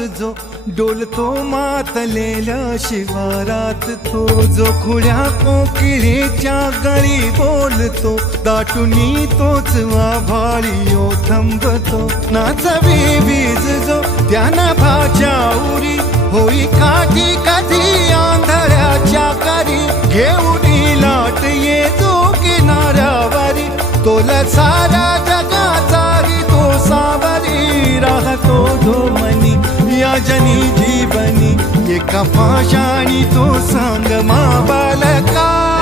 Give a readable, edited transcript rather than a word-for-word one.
जो डोलतो मातलेल्या शिवारात, तो जो खुळ्या कोकिळेच्या गळी बोलतो, दाटुनी तोच आभाळी थांबतो. नाचवी वीज जो त्या नभाच्या उरी, होई काठी कधी आंधळ्याच्या करी, घेऊन लाट येतो किनाऱ्यावरी, तोला सारा जगाचाही तो सावरी, राहतो धोमनी या जनी जीवनी, एका पाशाणी तो सांग मा बालका.